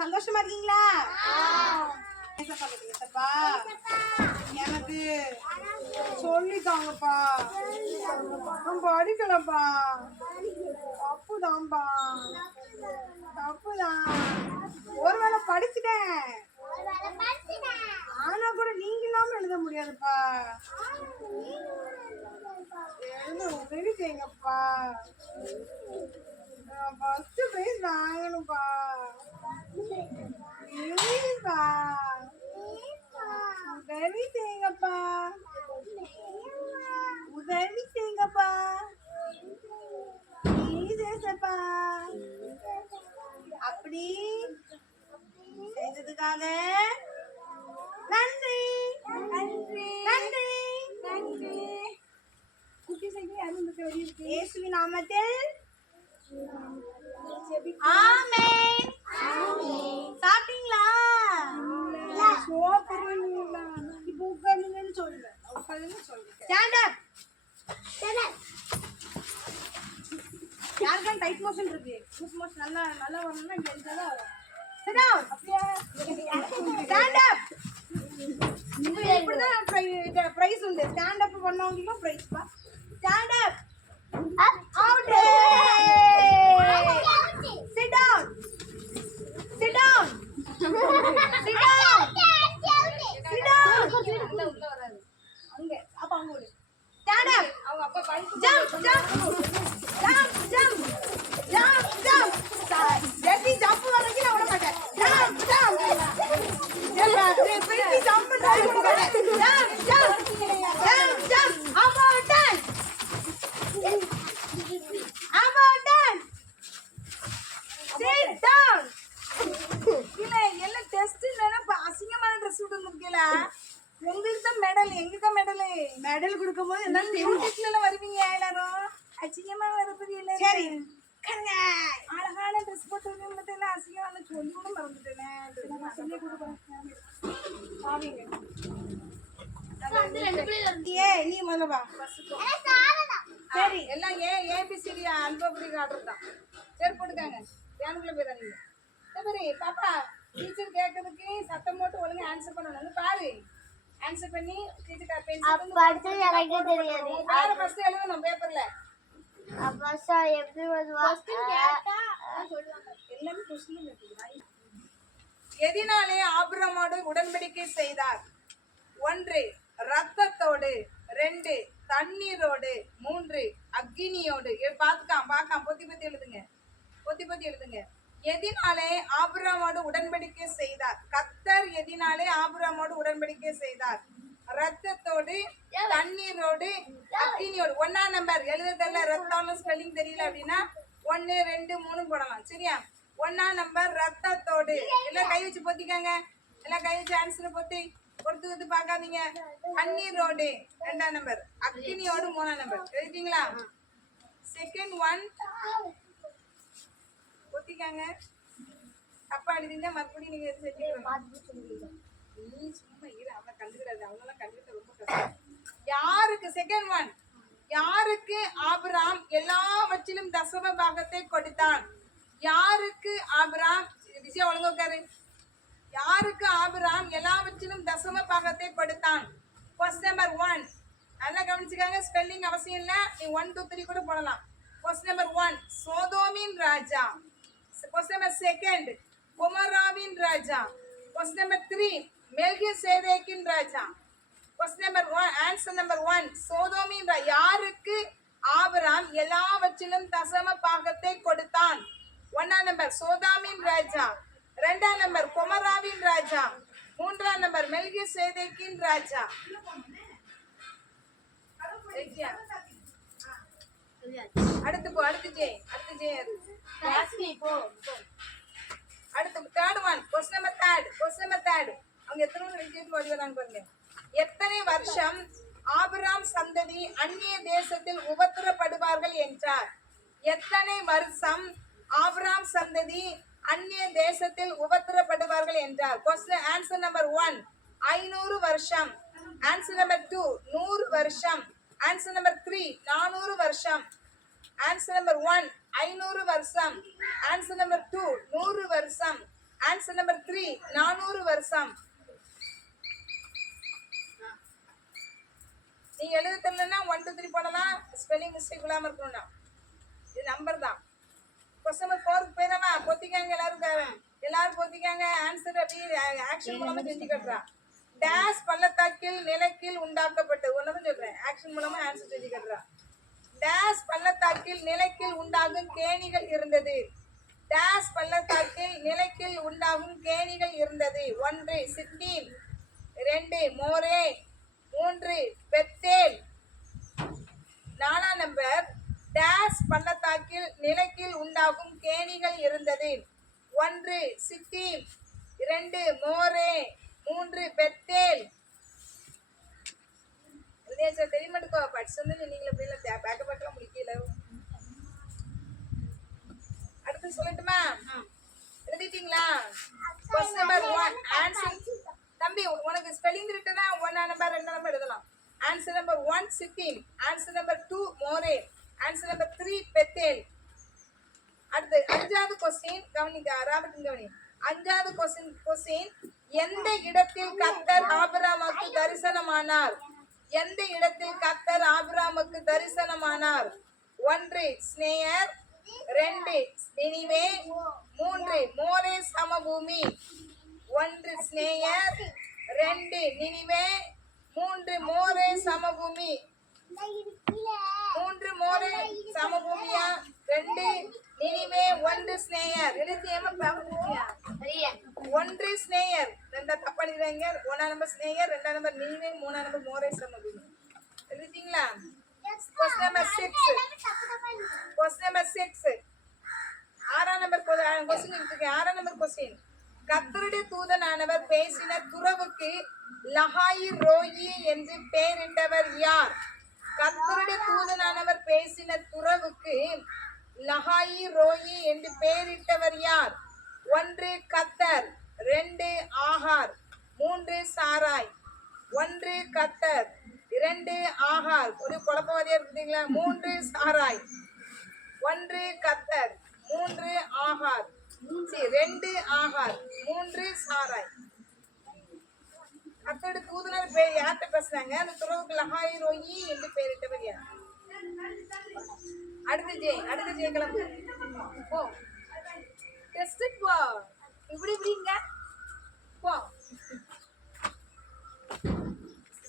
சந்தோஷமா இருக்கீங்களா? எனக்கு சொல்லித்தாங்கப்பா, நான் படிக்கலப்பா, தப்புதான்ப்பா, தப்புதான். ஒருவேளை படிச்சுட்டேன், ஆனா கூட நீங்க இல்லாம எழுத முடியாதுப்பா. எழுத உதவி செய்யுங்கப்பா, ஃபர்ஸ்ட் பிரைஸ் வாங்கணும்ப்பா. ப்ளீஸ்ப்பா, உதவி செய்யுங்கப்பா, உதவி செய்யுங்கப்பா, ப்ளீஸ் ஏசப்பா. அப்படி செஞ்சதுக்காக நன்றி, நன்றி, நன்றி, நன்றி. இயேசுவின் நாமத்தில் ஆமென். சாப்பிட்டீங்களா? இப்போ உட்காருங்கன்னு சொல்லுங்க. Stand up. யாருக்கும் டைட் மோஷன் இருக்கு, லூஸ் மோஷன் நல்லா நல்லா வரணும்னா இங்க இருந்தாதான் வரும். Sit down. Stand up. இப்படிதான் பிரைஸ் உண்டு. ஸ்டாண்ட் அப் பண்ணவங்களுக்கும் பிரைஸ் பா. Stand up. Out. Sit down. Sit down. Sit down. Sit down. அங்க அப்ப அங்க ஓடு. Stand up. அவங்க அப்பா bike jump jump jump jump jump jump. ஜெட்டி ஜம்ப் வரதுக்கு நான் விட மாட்டேன். jump jump. ஏப்பா பிரீத்தி ஜம்ப் பண்ணி விட மாட்டேன். jump jump jump jump. About done. About done. Sit down. இல்ல எல்லாம் டெஸ்ட் இல்லனா அசிங்கமான Dress விட்டுருக்கீங்களா? உங்களுக்கு தான் மெடல், எங்களுக்கு தான் மெடல். மெடல் கொடுக்கும்போது எல்லாம் டெஸ்ட்ல வருவீங்க எல்லாரும். அசிங்கமா வரப்போது இல்ல. சரி கண்ணா அழகான Dress போட்டுங்க மட்டும் எல்லாம் அசிங்கமான சொல்லி கூட மறந்துட்டேனே. சொல்லி கொடுக்குறேன் சாவிங்க. ஏய் நீ முதல்ல வா. சரி எல்லாம் ஏபிசிடி அல்பபடி கார்டர் தான். சரி போட்டுக்காங்க. யானுக்குள்ள போயிடாதீங்க. சரி பாப்பா டீச்சர் கேட்கறதுக்கு சத்தம் போட்டு ஒழுங்கா ஆன்சர் பண்ணணும். பாரு ஆன்சர் பண்ணி டீச்சர் பென்சில் படிச்சு எனக்கு தெரியாது. வேற ஃபர்ஸ்ட் எழுதணும் பேப்பர்ல. அப்பா எப்படி வருவா? क्वेश्चन கேட்டா சொல்லுவாங்க. எல்லாமே क्वेश्चन இருக்கு. எதினாலே ஆபிரகாமோடு உடன்படிக்கை செய்தார்? 1 ரத்தத்தோடு, 2 தண்ணீரோடு, 3 அக்கினியோடு. பாக்காம் பொத்தி பொத்தி எழுதுங்க. பொத்தி பொத்தி எழுதுங்க. எதினாலே ஆபிரகாமோடு உடன்படிக்கை செய்தார்? கர்த்தர் எதினாலே ஆபிரகாமோடு உடன்படிக்கை செய்தார்? ரத்தத்தோடு, தண்ணீரோடு, அக்கினியோடு. 1ஆம் நம்பர் எழுத தெரியல, ரத்தம் ஸ்பெல்லிங் தெரியல அப்படின்னா 1 2 3 போடலாம். சரியா? 1ஆம் நம்பர் ரத்தத்தோடு. எல்லாம் கை வச்சு பொத்திக்காங்க. எல்லாம் கை வச்சு ஆன்சர் பொத்தி பொறுத்து பார்க்காதீங்க. தண்ணீரோடு 2ஆம் நம்பர், அக்கினியோடு 3ஆம் நம்பர். எழுதிட்டீங்களா? செகண்ட் 1 பொத்திக்காங்க. தப்பா எழுதிங்க மறுபடியும் நீங்க எது செஞ்சுக்கணும். நீ சும்மா இரு, அவன் கண்டுக்கிறாது. அவங்களாம் கண்டுக்கிறது ரொம்ப கஷ்டம். யாருக்கு செகண்ட் 1 யாருக்கு ஆபிரகாம் எல்லாவற்றிலும் தசம பாகத்தை கொடுத்தான்? யாருக்கு ஆபிரகாம் விஜய் ஒழுங்கா உட்காரு. யாருக்கு ஆபிரகாம் எல்லாவற்றிலும் தசம பாகத்தை கொடுத்தான்? Question number 1 நல்லா கவனிச்சுக்காங்க. ஸ்பெல்லிங் அவசியம் இல்ல, நீ 1 2 3 கூட போடலாம். Question number 1 சோதோமின் ராஜா. Question number 2 கொமராவின் ராஜா. Question number 3 மெல்கிசேதேக்கின் ராஜா. Question number 1 ஆன்சர் நம்பர் 1 சோதோமின் ராஜா. யாருக்கு ஆபிரகாம் எல்லாவற்றிலும் தசம பாகத்தை கொடுத்தான்? 1ஆம் நம்பர் சோதோமின் ராஜா, 2ஆம் நம்பர் கொமராவின் ராஜா, 3ஆம் நம்பர் மெல்கிசேதேக்கின் ராஜா. அடுத்து போ. அடுத்து ஜே போ. அடுத்து தேர்ட் 1 क्वेश्चन நம்பர் 3 அவங்க எத்தனை ரிஜெக்ட் வருவாங்க பாருங்க. எத்தனை வருஷம் ஆபிரகாம் சந்ததி அந்நிய தேசத்தில் உபத்திரப்படுவார்கள் என்றார்? எத்தனை வருஷம் ஆபிரகாம் சந்ததி அந்நிய தேசத்தில் உபத்திரப்படுவார்கள் என்றார்? क्वेश्चन ஆன்சர் நம்பர் 1 500 வருஷம். ஆன்சர் நம்பர் 2 100 வருஷம். ஆன்சர் நம்பர் 3 400 வருஷம். ஆன்சர் நம்பர் 1 500 வருஷம். ஆன்சர் நம்பர் 2 100 வருஷம். ஆன்சர் நம்பர் 3 400 வருஷம். நீ எழுத தெரியலன்னா 1 2 3 போடலாம். ஸ்பெல்லிங் மிஸ்டேக் இல்லாம இருக்கணும்னா இது நம்பர் தான். Question number 4 போயிடவா? பொத்திக்காங்க எல்லாரும் பொத்திக்காங்க. ஆன்சர் அப்படியே ஆக்ஷன் மூலமா செஞ்சு காட்டுறா. டேஷ் பள்ளத்தாக்கில் நிலக்கீழ் உண்டாக்கப்பட்டது. ஒன்னதான் சொல்றேன். ஆக்ஷன் மூலமா ஆன்சர் செஞ்சு காட்டுறா. டேஷ் பள்ளத்தாக்கில் நிலக்கீழ் உண்டாகும் கேணிகள் இருந்தது. டேஷ் பள்ளத்தாக்கில் நிலக்கீழ் உண்டாகும் கேணிகள் இருந்தது. 1 சித்தீம், 2 மோரே, 3 பெத்தேல். 4ஆம் நம்பர் டேஷ் பள்ளத்தாக்கில் நிலக்கீழ் உண்டாகும் கேணிகள் இருந்தது. 1 சித்தீம், 2 மோரே, 3 பெத்தேல். தெரியுமாட்டுக்கோ படிச்சு நீங்களே பேக்கப்பட்டலாம் முடிக்கல. அடுத்து சொல்லட்டுமா? எழுதிட்டீங்களா? Question number 1 answer. தம்பி உனக்கு ஸ்பெல்லிங் இருக்குன்னா 1 நம்பர் 2 நம்பர் எழுதலாம். Answer number 1 Shittim, answer number 2 Moreh, answer number 3 Bethel. அடுத்து 5வது கொஸ்டின் கவனிங்க. ராபர்ட் கவனி. 5வது கொஸ்டின் எந்த இடத்தில் கர்த்தர் ஆபிரகாமுக்கு தரிசனமானார்? எந்த இடத்தில் கர்த்தர் ஆபிரகாமுக்கு தரிசனமானார்? 1 ஸ்னேயர், 2 நினிவே, 3 மோரே சமபூமி. 1 ஸ்னேயர், 2 நினிவே, 3 மோரே சமபூமி. 3 மோரே சமபூமியா? 2 நினிவே, 1 ஸ்னேயர். எழுதியமா பாவனியா? 1 ஸ்னேயர். ரெண்டா தப்பா எழுதுறீங்க. 1ஆம் நம்பர் ஸ்னேயர், 2ஆம் நம்பர் நினிவே, 3ஆம் நம்பர் மோரே சமபூமி. எழுதிட்டீங்களா? Question number 6. கொஸ்டின் நம்பர் 6 6ஆம் நம்பர் கொஸ்டின் இருக்கு. 6ஆம் நம்பர் கொஸ்டின் கர்த்தருடைய தூதனானவர் பேசின துறவுக்கு லஹாயி ரோயி என்று பெயரிட்டவர் யார்? கர்த்தருடைய தூதனானவர் பேசின துறவுக்கு லஹாயி ரோயி என்று பெயரிட்டவர் யார்? 1 கர்த்தர், 2 ஆகார், 3 சாராய். 1 கர்த்தர், 2 ஆகார். ஒரு குழப்பவாதியா இருக்குங்களா? 3 சாராய். 1 கர்த்தர், 3 ஆகார், 2 ஆகார், 3 சாராய். கர்த்தருடைய தூதனார் யார்கிட்ட பேசுறாங்க? அந்த துறவுக்கு லஹாயி ரோயி என்று பெயரிட்டவர் யார்? அடுத்த ஜே கிளம்பு போ. டெஸ்ட் போ. இப்படிங்க போ.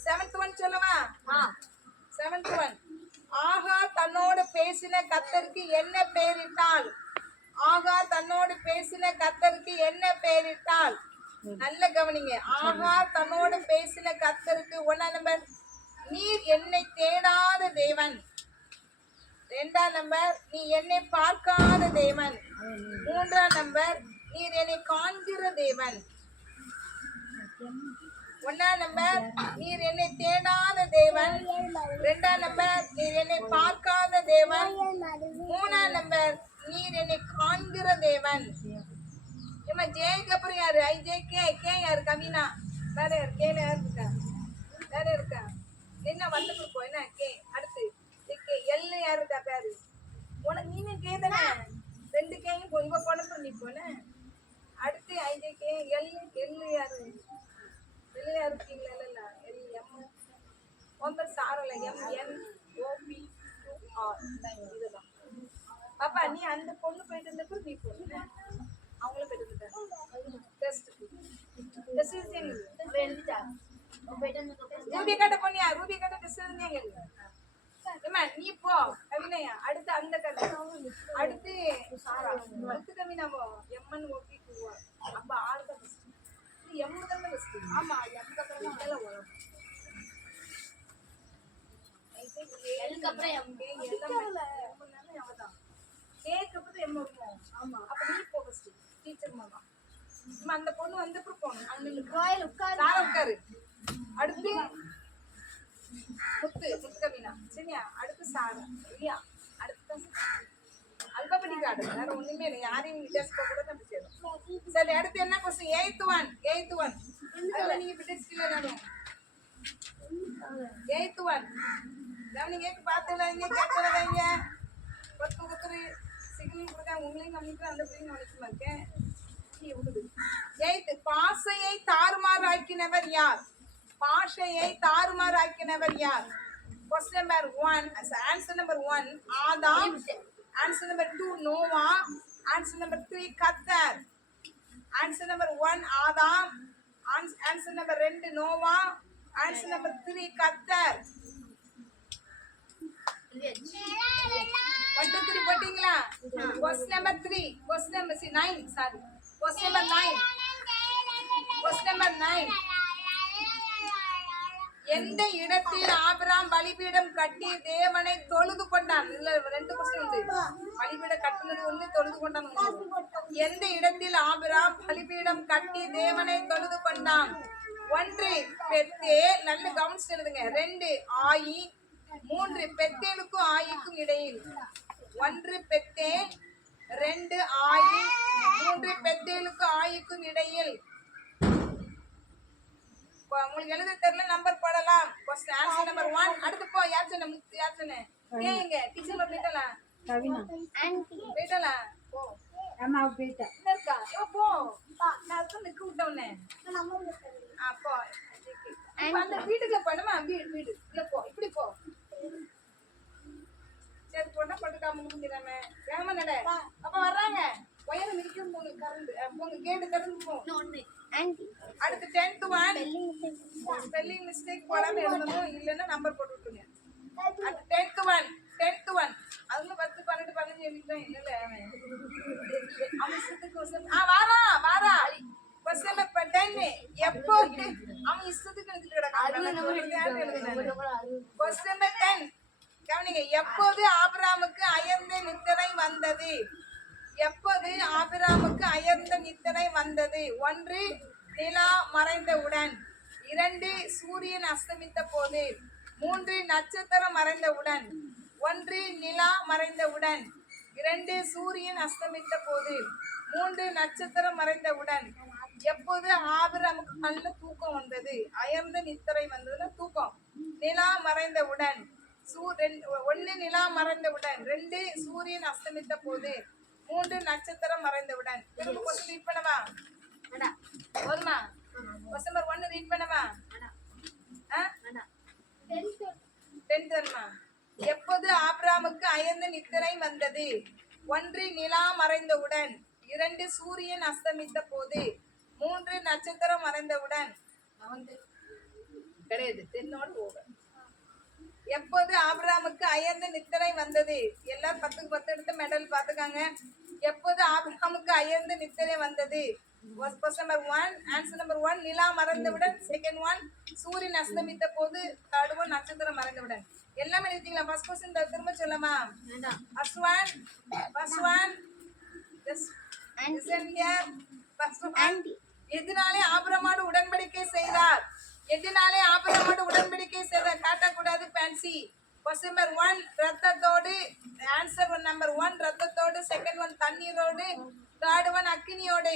7th ஒன் சொல்லவா? 7th ஒன் ஆகார் தன்னோடு பேசின கர்த்தருக்கு என்ன பெயரிட்டாள்? ஆகார் தன்னோடு பேசின கர்த்தருக்கு என்ன பெயரிட்டாள்? நல்ல கவனிங்க. ஆகார் தன்னோடு பேசின கர்த்தருக்கு 1ஆம் நம்பர் நீர் என்னை தேடாத தேவன். 2ஆம் நம்பர் நீ என்னை பார்க்காத தேவன். 3ஆம் நம்பர் நீர் என்னை காண்கிற தேவன். 1ஆம் நம்பர் நீர் என்னை தேடாத தேவன். 2ஆம் நம்பர் நீர் என்னை பார்க்காத தேவன். 3ஆம் நம்பர் நீர் என்னை காண்கிற தேவன். ஏமா ஜேக்கு அப்புறம் யாரு? கே யாரு? கவினா. வேற யாரு? கேல யாரு இருக்கா? வேற இருக்கா? என்ன வந்து கொடுப்போம் என்ன? கே. அடுத்து கே எல் யாரு இருக்கா? பேரு உனக்கு நீனே கே தானே? 2 கேயும் இவ கொண்டு நீ போன. அடுத்து கே எல் யாரு? எல் யாரு இருக்கீங்களா? இல்ல எல் எம் ஒன்பது சாரல எம் என் ஓபி ஆர் இதுதான். பாப்பா நீ அந்த பொண்ணு போயிட்டு இருந்தப்ப நீ போன. அவங்கள போயிட்டு டெஸ்ட் எழுதிட்டா. ரூபி கட்ட போனியா? ரூபி கட்ட டெஸ்ட் எழுதிங்க. ஏமா நீ போ கவினையா. அடுத்து அந்த கதை. அடுத்து அடுத்து கவினா போ. எம்என் ஓபி 2 அப்ப ஆறு தான் ஃபர்ஸ்ட். இது எம் தான் ஃபர்ஸ்ட். ஆமா எம் அப்புறம் தான் இதெல்லாம் வரும். எல்க்கு அப்புறம் எம் எல்லாம் அவதான். கேக்கு அப்புறம் எம் வரும். ஆமா அப்ப நீ போ ஃபர்ஸ்ட். டீச்சர் மாமா அந்த பொண்ணு வந்து அப்புறம் போணும். அந்த கோயில் உட்காரு. அடுத்து முத்து கவினா. சரியா? அடுத்து சாரா. இல்லையா? அடுத்து அல்பாபெட்டி கார்டு. வேற ஒண்ணுமே இல்லை. யாரையும் வித்தியாசம் போக கூட நம்ம செய்யணும். சரி அடுத்து என்ன கொஸ்டின்? 8th ஒன் அதுல நீங்க பிடிச்சிக்கல நானும் 8th ஒன் கவனிங்க. பார்த்துலாங்க கேட்கலாங்க. ஒருத்தர் சிக்னல் கொடுக்காங்க. உங்களையும் கவனிக்கிறேன். அந்த பிள்ளைங்க கவனிக்கமா இருக்கேன். எய்த், பாஷையை தாறுமாறாக்கினவர் யார்? பாஷையை தாறுமாறாக்கினவர் யார்? Question number 1, answer number 1 ஆதாம், answer number 2 Noah, answer number 3 கர்த்தர். answer number 1 ஆதாம், answer number 2 Noah, answer number 3 கர்த்தர். 1 2 3 போட்டீங்களா? question number 3, question number 9, sorry, question number 9, question number 9. எந்த இடத்தில் ஆபிரகாம் பலிபீடம் கட்டி தேவனை தொழுது கொண்டான்? இதுல 2 கொஸ்டின் உண்டு. பலிபீடம் கட்டுனது ஒண்ணு, தொழுது கொண்டான் ஒண்ணு. எந்த இடத்தில் ஆபிரகாம் பலிபீடம் கட்டி தேவனை தொழுது கொண்டான்? 1 பெத்தேல், நல்ல கவனிச்சு எழுதுங்க. 2 ஆயி, 3 பெத்தேலுக்கும் ஆயிக்கும் இடையில். 1 பெத்தேல், 2 ஆயி, 3 பெத்தேலுக்கும் ஆயிக்கும் இடையில். உங்களுக்கு எழுத தெரியல நம்பர் போடலாம். First answer number 1. அடுத்து போ. யார் சொன்ன? யார் சொன்ன? ஏங்க டீச்சர் போயிட்டல? கவினா ஆன்ட்டி போயிட்டல? போ அம்மா போயிட்டா இருக்கா? போ நான் அதுக்கு நிக்க விட்டவனே. அப்போ அந்த வீட்டுக்குள்ள போணுமா? வீடு இல்ல, போ இப்படி போ. சரி போனா பட்டுக்காம முடிஞ்சிராம வேகமா நட. அப்ப வர்றாங்க. வயறு மிதிக்க மூணு கரண்ட் போங்க. கேட்டு திறந்து போ. ஆன்ட்டி அடுத்து 10th 1 ஸ்பெல்லிங் மிஸ்டேக் போடாம எழுதணும். இல்லன்னா நம்பர் போட்டு விட்டுருங்க. அடுத்து 10th 1 அதுல 10 12 15 எழுதிட்டோம். இல்ல அவன் இஷ்டத்துக்கு வாரா क्वेश्चन नंबर 10 எப்போ அவன் இஷ்டத்துக்கு எழுதிட்டு கிடக்கான். क्वेश्चन नंबर 10 கவனிங்க. எப்போது ஆபிரகாமுக்கு அயர்ந்த நித்திரை வந்தது? எப்போது ஆபிரகாமுக்கு அயர்ந்த நித்திரை வந்தது? 1 நிலா மறைந்தவுடன், 2 சூரியன் அஸ்தமித்த போது, 3 நட்சத்திரம் மறைந்தவுடன். 1 நிலா மறைந்தவுடன், 2 சூரியன் அஸ்தமித்த போது, 3 நட்சத்திரம் மறைந்தவுடன். எப்போது ஆபிரகாமுக்கு நல்ல தூக்கம் வந்தது? அயர்ந்த நித்திரை வந்ததுன்னா தூக்கம். நிலா மறைந்தவுடன், 1 நிலா மறைந்தவுடன், 2 சூரியன் அஸ்தமித்த போது, 3 நட்சத்திரம் மறைந்தவுடன். திரும்ப கொஸ்டின் ரீட் பண்ணவா? போதுமா? கொஸ்டின் நம்பர் 1 ரீட் பண்ணவா? 10th வருமா? எப்போது ஆபிரகாமுக்கு அயர்ந்த நித்திரை வந்தது? 1 நிலா மறைந்தவுடன், 2 சூரியன் அஸ்தமித்த போது, 3 நட்சத்திரம் மறைந்தவுடன். கிடையாது, 10 ஓவர். எப்போது ஆபிரகாமுக்கு அயர்ந்த நித்திரை வந்தது? எல்லாரும் 10க்கு 10 எடுத்து மெடல் பாத்துக்காங்க. எப்போது ஆபிரகாமுக்கு அயர்ந்த நித்திரை வந்தது? question number 1 answer number 1 நிலா மறைந்தவுடன், second 1 சூரியன் அஸ்தமித்த போது, third 1 நட்சத்திரம் மறைந்தவுடன். எல்லாமே எழுதிட்டீங்களா? ஃபர்ஸ்ட் क्वेश्चन திரும்ப சொல்லலாமா? first one just listen here. first one எதனாலே ஆபிரகாமோடு உடன்படிக்கை செய்தார்? எதனாலே ஆபிரகாமோடு உடன்படிக்கை செய்தார்? காட்ட கூடாது fancy. question number 1 ரத்தத்தோடு, answer number 1 ரத்தத்தோடு, second 1 தண்ணீரோடு, third 1 அக்கினியோடு.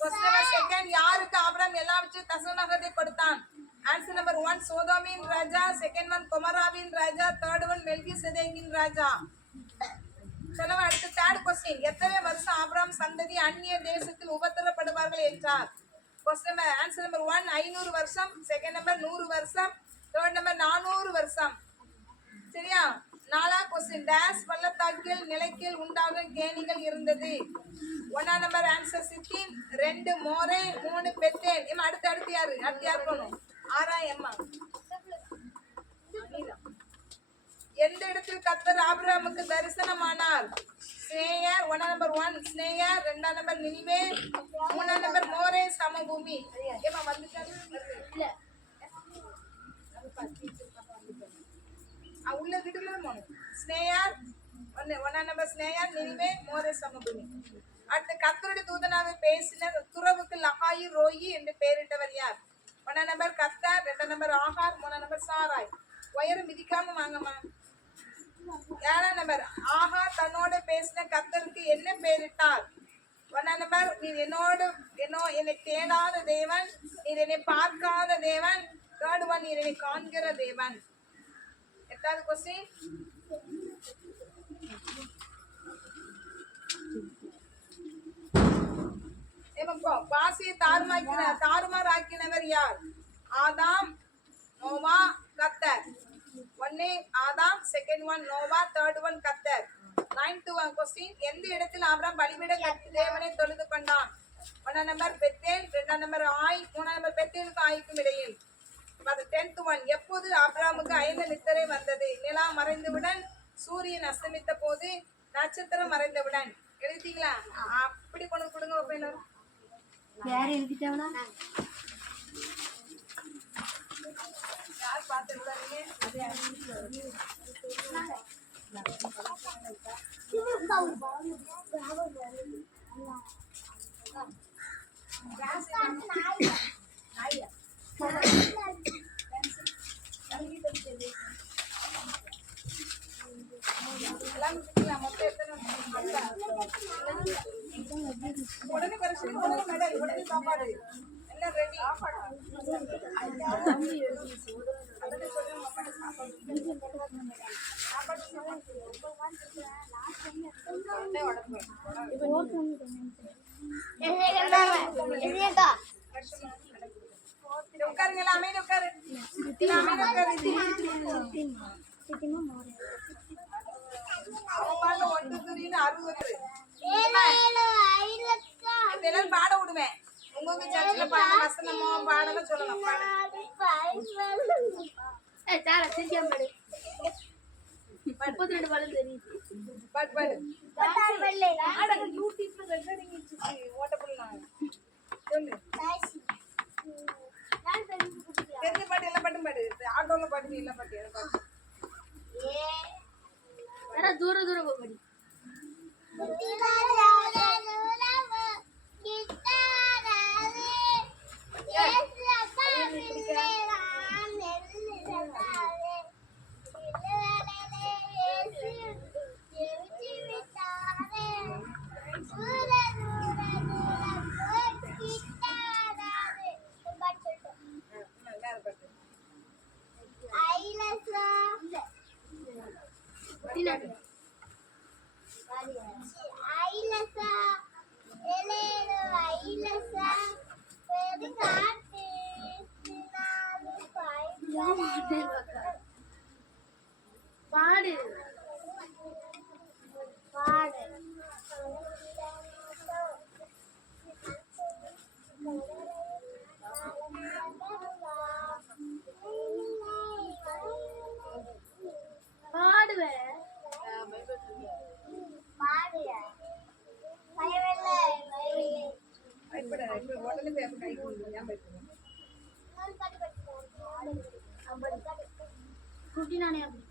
question number 2 யாருக்கு ஆபிரகாம் எல்லாவற்றையும் தசமபாகத்தை கொடுத்தான்? answer number 1 சோதோமின் ராஜா, second 1 கொமராவின் ராஜா, third 1 மெல்கிசேதேக்கின் ராஜா. சொல்லவா? அடுத்து third question எத்தனை வருஷம் ஆபிரகாம் சந்ததி அந்நிய தேசத்தில் உபத்திரப்படுவார்கள் என்றார்? question number answer number 1 500 வருஷம், second number 100 வருஷம், third number 400 வருஷம். சரியா? 4th question டேஷ் பள்ளத்தாக்கில் நிலைக்கீழ் உண்டாக கேணிகள் இருந்தது. 1 number answer 16, 2 மோரே, 3 பெத்தேல். ஏமா அடுத்து யாரு? அடுத்து யார் போணும்? 6 எம்மா. எந்த இடத்தில் கர்த்தர் ஆபிரகாமுக்கு தரிசனமானார்? ஸ்னேயர் 1 number 1 ஸ்னேயர், 2 number Nineveh, 3 number Moreh சமபூமி. ஏமா வந்துட்டாரு? இல்ல உள்ள வீட்டுக்குள்ள போகணும். ஸ்னேயர் 1 number ஸ்னேயர், நினிவே, மோரே சமபூமி. அடுத்து கர்த்தருடைய தூதனாக பேசின துறவுக்கு லகாயி ரோயி என்று பெயரிட்டவர் யார்? 1 number கர்த்தர், 2 number ஆகார், 3 number சாராய். வயறு மிதிக்காம வாங்கம்மா. 7 number ஆகார் தன்னோட பேசின கர்த்தருக்கு என்ன பெயரிட்டார்? 1 number நீர் என்னை தேடாத தேவன், நீர் என்னை பார்க்காத தேவன், third 1 நீர் என்னை காண்கிற தேவன். 8th question தாறுமாறாக்கினவர் யார்? ஆதாம், நோவா, கர்த்தர். ஒன்னு Adam, second one Noah, third one கர்த்தர். 9th one question. எந்த இடத்தில் ஆபிரகாம் பலிபீட கட்டி தேவனை தொழுது கொண்டான்? 1 நம்பர் பெத்தேல், 2 நம்பர் ஆய், 3 நம்பர் பெத்தேலுக்கும் ஆய்க்கும் இடையில். 10th one. எப்போது ஆபிரகாமுக்கு அயர்ந்த நித்திரை வந்தது? நிலா மறைந்தவுடன், சூரியன் அஸ்தமித்த போது, நட்சத்திரம் மறைந்தவுடன். எழுதிட்டீங்களா? அப்படி கொண்டு கொடுங்க ஒப்பேனர். யார் எழுதிட்டாங்களா? யார் பார்த்து எழுதாதீங்க. எல்லாம் முடிச்சுக்கலாம். மொத்தம் எத்தனை? உடனே கரெக்ஷன், உடனே மெடல், உடனே சாப்பாடு எல்லாம் ரெடி. உட்காருங்களா? அமைதி உட்காரு. அமைதி உட்காரு. அவங்க 1 2 3 60 இதெல்லாம் பாட விடுவேன். உங்க சர்ச்சில் பாட வசனமோ பாடலாம் சொல்லலாம். தெரிஞ்ச பாட்டு எல்லா பாட்டும் பாடு. ஆட்டோல பாட்டு எல்லா பாட்டு தூர தூரம் போடி பாடு பாடு பாடுவேன் உடனே பேப்பர் கை கொடுங்க. குட்டி நானே அப்படி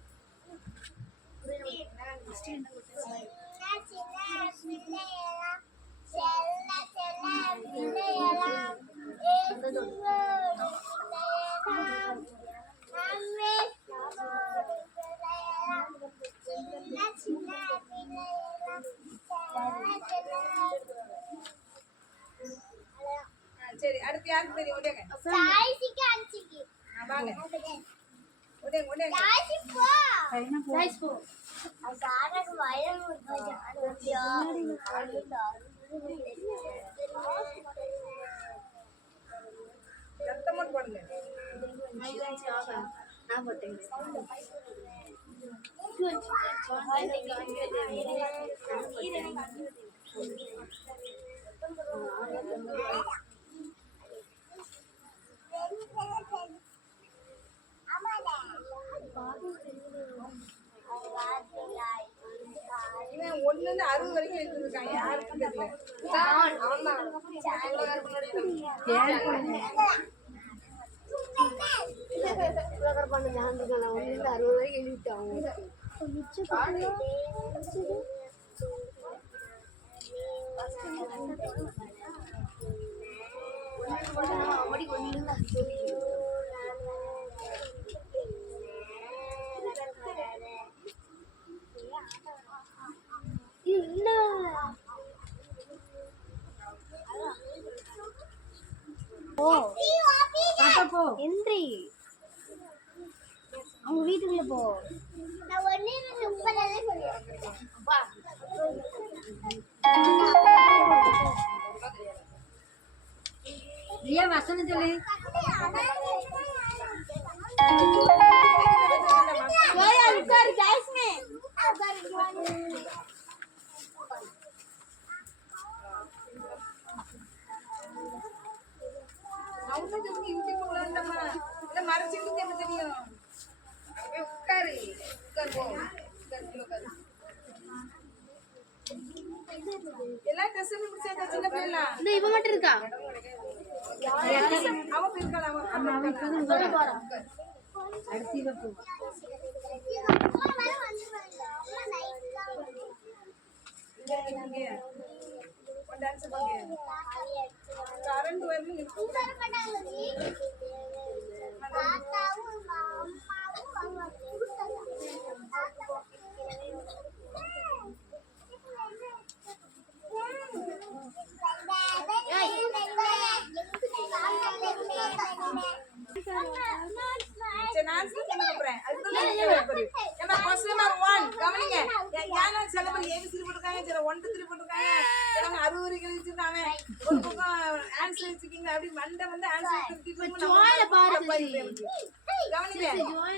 சரி, அடுத்து யாருக்கு தெரியும்? உடங்க வாங்க. உடங்க உடங்க. சத்தம் போடுங்க. நான் போட்டேன். இவன் 1 ல இருந்து 60 வரைக்கும் எடுத்துருக்கான். யாருக்கும் தெரியல. அவன்தான் எந்திரி அவங்க வீட்டுக்குள்ள போ. நான் ஒண்ணே 30 சொல்லிருக்கேன். அப்பா வசனம் சொல்லு. ஜோயா உட்காரு ஜாஸ்மின் உட்காரு இங்க வந்து அவங்க சொல்லி யூடியூப் உள்ளாண்டம்மா இல்ல மறைச்சிட்டு என்ன தெரியும் உட்காரு உட்காரு போ உட்காரு எல்லாம் டெஸ்ட் முடிச்சாச்சா சின்ன பிள்ளை இந்த இவ மட்டும் இருக்கா? அவ போயிருக்காளா அடுத்து இவ போ. டான்ஸ் பண்ணுங்க கரண்ட் வரணும் இருக்கு சரி நான் சொல்ல போறேன் அதுக்கு ஏமா क्वेश्चन நம்பர் 1 கவனிங்க யானா சில பேர் ஏபிசி போட்டுருக்காங்க சில 1 2 3 போட்டுருக்காங்க சில 60 வரைக்கும் வச்சிருக்காங்க ஒரு பக்கம் ஆன்சர் வச்சிருக்கீங்க அப்படி மண்டை வந்து ஆன்சர் திருப்பிட்டு ஜோயில பாரு கவனிங்க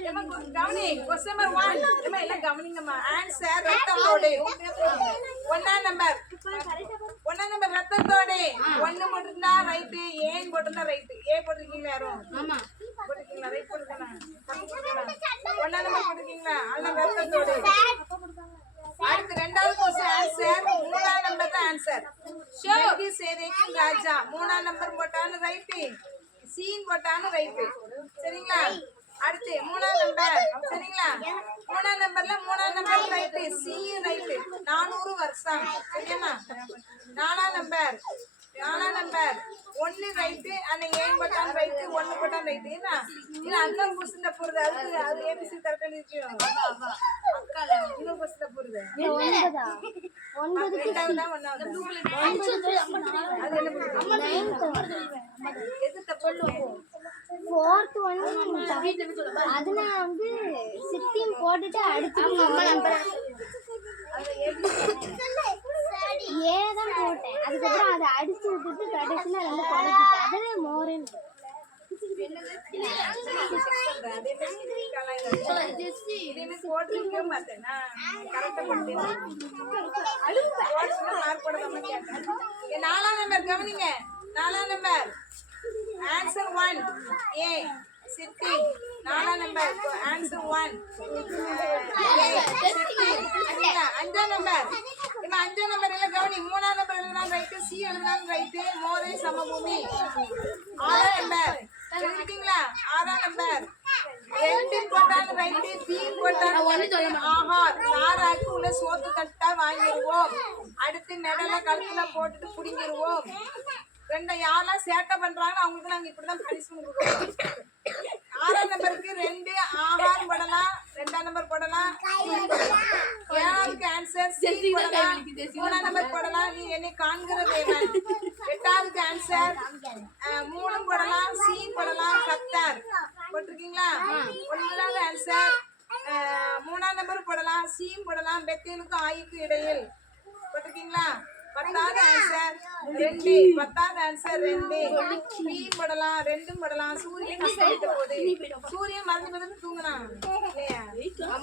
ஏமா கவனி क्वेश्चन நம்பர் 1 ஏமா எல்லாம் கவனிங்கம்மா ஆன்சர் ரத்தத்தோடு ஒண்ணாம் நம்பர் ரத்தத்தோடு 1 போட்டுருந்தா ரைட் ஏன் போட்டுருந்தா ரைட் ஏ போட்டுருக்கீங்க யாரும் ஆமா போட்டுருக்கீங்களா ரைட் போட்டுருக்கா ஒண்ணாம் நம்பர் போட்டுருக்கீங்களா அல்ல ரத்தத்தோடு அடுத்து ரெண்டாவது क्वेश्चन ஆன்சர் மூணாம் நம்பர் தான் ஆன்சர் ஷோகி சேரேக்கு ராஜா மூணாம் நம்பர் போட்டானு ரைட் சீன் போட்டானு ரைட் சரிங்களா அடுத்து மூணாம் நம்பர் சரிங்களா மூணாம் நம்பர் ரைட் சி ரைட் 400 வருஷம் சரியாமா நாலாம் நம்பர் 1 ரைட் அந்த ஏன் போட்டான் ரைட் 1 போட்டான் ரைட் ஏனா இது அந்த क्वेश्चन போறது அதுக்கு அது ஏபிசி கரெக்ட்டா இருக்கு அக்கால இன்னொரு क्वेश्चन போறது 9 ரெண்டாவதா ஒண்ணாவதா அது என்ன எது தப்பு fourth one அதுல வந்து 16 போட்டுட்டு அடுத்து அம்மா நம்பர் ஏ தான் போட்டேன் அதுக்கப்புறம் அதை அடிச்சு விட்டுட்டு கடைசியில் ரெண்டு குழப்பிட்டேன் அதுவே மோரன் நாலாம் நம்பர் கவனிங்க நாலாம் நம்பர் ஆன்சர் 1 ஏ சித்தி நாலாம் நம்பர் ஆன்சர் 1 அஞ்சாம் நம்பர் இப்ப அஞ்சாம் நம்பர் எல்லாம் கவனி மூணாம் நம்பர் எழுதுனாலும் ரைட்டு சி எழுதுனாலும் ரைட்டு மோரை சமபூமி ஆறாம் நம்பர் எழுதிட்டீங்களா ஆறாம் நம்பர் 2 போட்டாலும் ரைட்டு பி போட்டாலும் ஆஹார் சாராக்கு உள்ள சோத்து கட்டா வாங்கிடுவோம் அடுத்து நெடல கழுத்துல போட்டுட்டு புடிங்கிடுவோம் ரெண்டை யாரெல்லாம் சேட்டை பண்றாங்க அவங்களுக்கு நாங்க இப்படிதான் பனிஷ்மெண்ட் கொடுக்கணும் ஆறாம் நம்பருக்கு 2 ஆகாரம் போடலாம் ரெண்டாம் நம்பர் போடலாம் ஏழாவதுக்கு ஆன்சர் சி போடலாம் மூணாம் நம்பர் போடலாம் நீ என்னை காண்கிற தேவன் எட்டாவதுக்கு ஆன்சர் 3 போடலாம் சி போடலாம் கத்தார் போட்டிருக்கீங்களா ஒன்பதாவது ஆன்சர் மூணாம் நம்பர் போடலாம் சி போடலாம் பெத்தேலுக்கும் ஆயிக்கு இடையில் போட்டிருக்கீங்களா பத்தாவது ஆன்சர் 2 பத்தாவது ஆன்சர் 2 பி போடலாம் 2 போடலாம் சூரியன் கஷ்டப்பட்ட போது சூரியன் மறந்து மறந்து தூங்கலாம் இல்லையா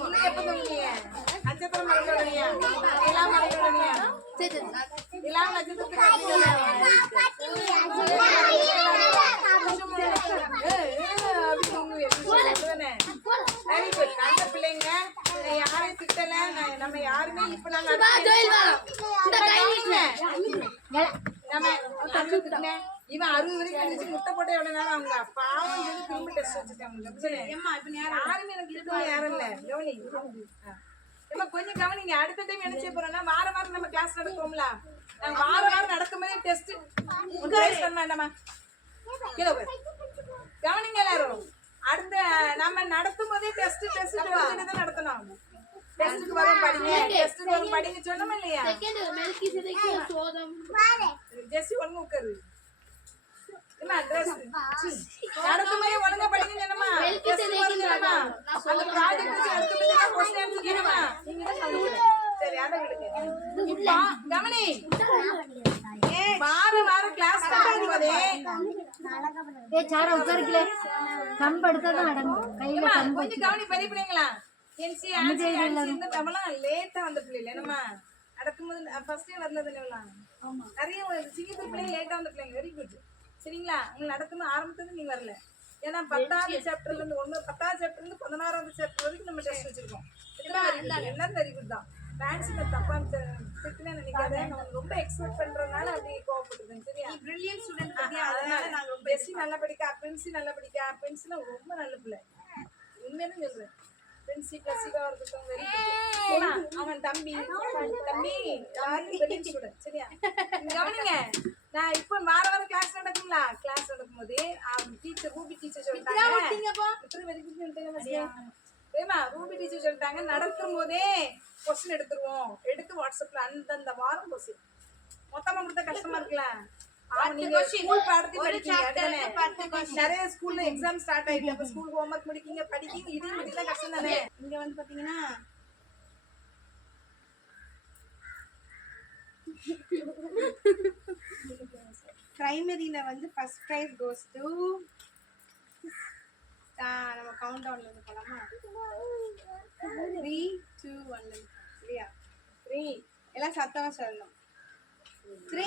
முன்ன எப்ப தூங்குனீங்க நட்சத்திரம் மறந்து விடலையா எல்லாம் மறந்து விடலையா எல்லாம் நட்சத்திரத்துக்கு அப்படி தூங்குவேன் வெரி குட் நல்ல பிள்ளைங்க யாரையும் திட்டல நம்ம யாருமே இப்ப நாங்க இவன் 60 வரைக்கும் கழிச்சு முட்டை போட்ட எவ்வளவு நேரம் அவங்க பாவம் சொல்லி திரும்ப டெஸ்ட் வச்சுட்டாங்க யாருமே எனக்கு இருக்கவங்க யாரும் இல்ல கவனி ஏமா கொஞ்சம் கவனிங்க அடுத்த டைம் என்ன செய்ய போறோம்னா வாரம் வாரம் நம்ம கிளாஸ் நடத்துவோம்ல நாங்க வாரம் நடக்கும் போதே டெஸ்ட் பண்ண வேண்டாமா கீழே கவனிங்க எல்லாரும் அடுத்த நம்ம நடத்தும் போதே டெஸ்ட் தான் நடத்தணும் டெஸ்ட்க்கு வரும் படிங்க டெஸ்ட்க்கு வரும் படிங்க சொன்னோமா இல்லையா செகண்ட் மெல்கி சிதைக்கு சோதம் ஜெசி ஒழுங்கா உட்காரு என்ன அட்ரஸ் நடத்தும் போதே ஒழுங்கா படிங்க சொன்னோமா டெஸ்ட் வரும் சொன்னோமா அந்த ப்ராஜெக்ட் வச்சு அடுத்த பேஜ்ல क्वेश्चन ஆன்சர் சொன்னோமா நீங்க தான் சொல்லுங்க சரி அத விடுங்க இப்போ கவனி வாரம் வாரம் கிளாஸ் நடத்தும் போதே சாரா உட்காருக்கல கம்பு எடுத்தாதான் அடங்கும் கையில ஏம்மா, கம்பு கொஞ்சம் கவனி பெரிய பிள்ளைங்களா என்சி இந்த தமிழம் லேட்டா வந்த பிள்ளைல என்னம்மா நடக்கும்போது ஃபர்ஸ்ட் டே வந்தது இல்லைங்களா நிறைய சிங்கப்பூர் பிள்ளைங்க லேட்டா வந்த பிள்ளைங்க வெரி குட் சரிங்களா உங்களுக்கு நடக்கணும் ஆரம்பத்துல நீங்க வரல ஏன்னா 10வது சாப்டர்ல இருந்து 10வது சாப்டர்ல இருந்து 16வது சாப்டர் வரைக்கும் நம்ம டெஸ்ட் வச்சிருக்கோம் எல்லாரும் வெரி குட் தான் டான்ஸ்ல தப்பா திட்டுனே நினைக்காத நான் ரொம்ப எக்ஸ்பெக்ட் பண்றதுனால அப்படி கோவப்படுறேன் சரியா பிரில்லியன்ட் ஸ்டூடெண்ட் பத்தியா அதனால நாங்க ரொம்ப எஸ்சி நல்லா படிக்க பிரின்சி நல்லா படிக்க பிரின்சினா ரொம்ப நல்ல பிள்ளை உண்மையிலே சொல்றேன் பிரின்சி பிளஸிகா இருக்கட்டும் வெரி குட் அவன் தம்பி எல்லாரும் பிரில்லியன்ட் ஸ்டூடெண்ட் சரியா நீங்க கவனிங்க நான் இப்போ வாரம் கிளாஸ் நடக்குங்களா கிளாஸ் நடக்கும்போது டீச்சர் ரூபி டீச்சர் சொல்லிட்டாங்க வெரி குட் ஏமா ரூபி டீச்சர் சொல்லிட்டாங்க நடக்கும் போதே கொஸ்டின் எடுத்து வாட்ஸ்அப்ல அந்தந்த வாரம் கொஸ்டின் மொத்தமா கொடுத்தா கஷ்டமா இருக்குல்ல நீங்க ஸ்கூல் பாடத்தை படிக்கீங்க நிறைய ஸ்கூல்ல எக்ஸாம் ஸ்டார்ட் ஆயிடுச்சு அப்ப ஸ்கூல் ஹோம்வொர்க் முடிக்கீங்க படிக்கீங்க இது முடியல கஷ்டம் தானே இங்க வந்து பாத்தீங்கன்னா பிரைமரியில வந்து ஃபர்ஸ்ட் பிரைஸ் கோஸ் டு நம்ம கவுண்ட் டவுன்ல இருந்து போலாமா 3 2 1 சரியா 3 எல்லாம் சத்தமா சொல்லணும் 3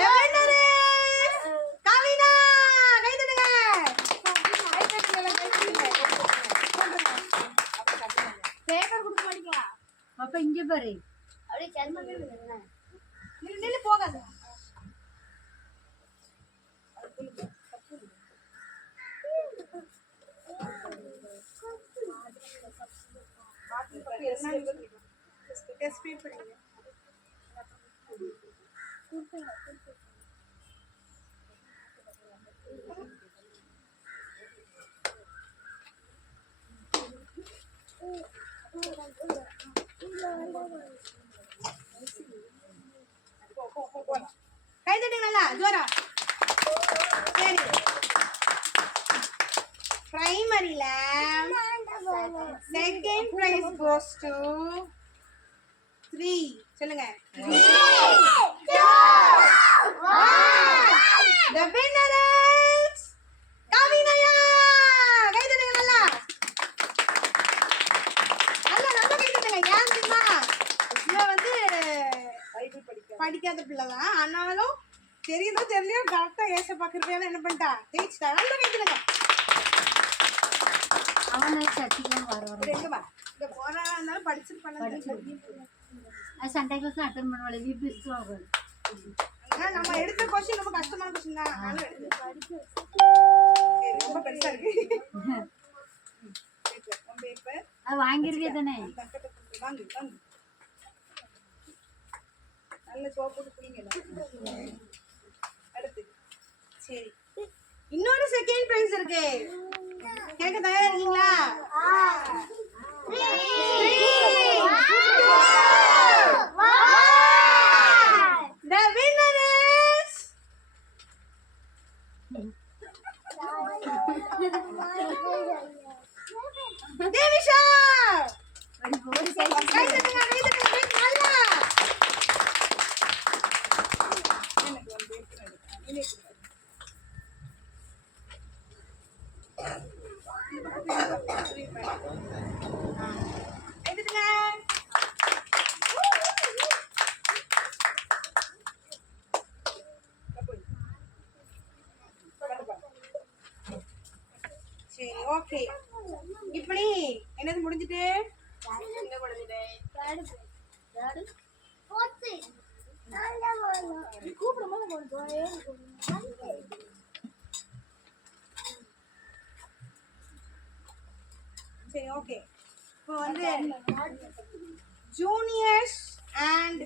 the winner is கவினா கை தட்டுங்க பேப்பர் கொடுக்க மாட்டீங்களா அப்ப இங்க பாரு அப்படியே சர்மமே நில்லு போகாத டெஸ்ட் பேப்பர் கை தட்டுங்க நல்லா ஜோரா சரி பிரைமரியில செகண்ட் பிரைஸ் கோஸ் டு 3 சொல்லுங்க 3 2 1 the winner is கவினயா கை தட்டுங்க நல்லா நல்லா கை தட்டுங்க ஏன் தெரியுமா இவ வந்து படிக்காத பிள்ளை தான் ஆனாலும் தெரியுதோ தெரியலையோ கரெக்டா ஏச பாக்குறதுனால என்ன பண்ணிட்டா ஜெயிச்சிட்டா நல்லா கேட்குதுங்க அவனை சர்ச்சைக்கு வர எங்கம்மா இந்த போறா இருந்தாலும் படிச்சுட்டு பண்ண சண்டே கிளாஸ் அட்டன் பண்ணுவாள் வீட்டு ஆகும் நம்ம எடுத்த கொஸ்டின் ரொம்ப கஷ்டமான கொஸ்டின் தான் ஆனாலும் எடுத்து ரொம்ப பெருசா இருக்கு பேப்பர் அது வாங்கிருக்கே தானே வாங்கு வாங்கு நல்ல சோப்பு போட்டு குடிங்க அடுத்து சரி இன்னொரு செகண்ட் பிரைஸ் இருக்கு கேட்க தயாரா இருக்கீங்களா The winner is Devisha. கை தட்டுங்க நல்லா எனக்கு வந்து எடுத்துங்க சரி ஓகே இப்படி என்னது முடிஞ்சிட்டு என்ன முடிஞ்சிட்டு சரி ஓகே இப்போ வந்து ஜூனியர்ஸ் அண்ட்